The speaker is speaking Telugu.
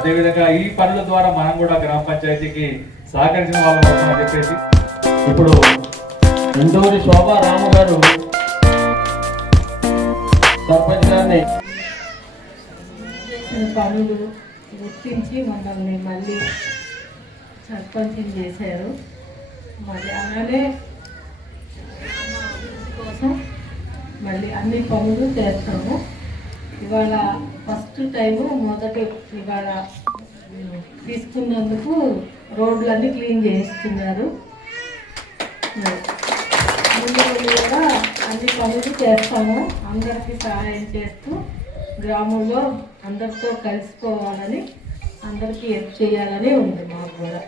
అదేవిధంగా ఈ పనుల ద్వారా మనం కూడా గ్రామ పంచాయతీకి సహకరించిన వాళ్ళ కోసం అని చెప్పేసి ఇప్పుడు ఇందూరి శోభా రాము గారు సర్పంచ్ గారిని పనులు గుర్తించి మమ్మల్ని మళ్ళీ సర్పంచ్ చేశారు. మళ్ళీ అలానే కోసం మళ్ళీ అన్ని పనులు చేస్తాము. ఇవాళ ఫస్ట్ టైము ఇవాళ తీసుకున్నందుకు రోడ్లన్నీ క్లీన్ చేస్తున్నారు. ముందు కూడా అన్ని పనులు చేస్తాము. అందరికీ సహాయం చేస్తూ గ్రామంలో అందరితో కలిసిపోవాలని, అందరికీ హెల్ప్ చేయాలని ఉంది మాకు కూడా.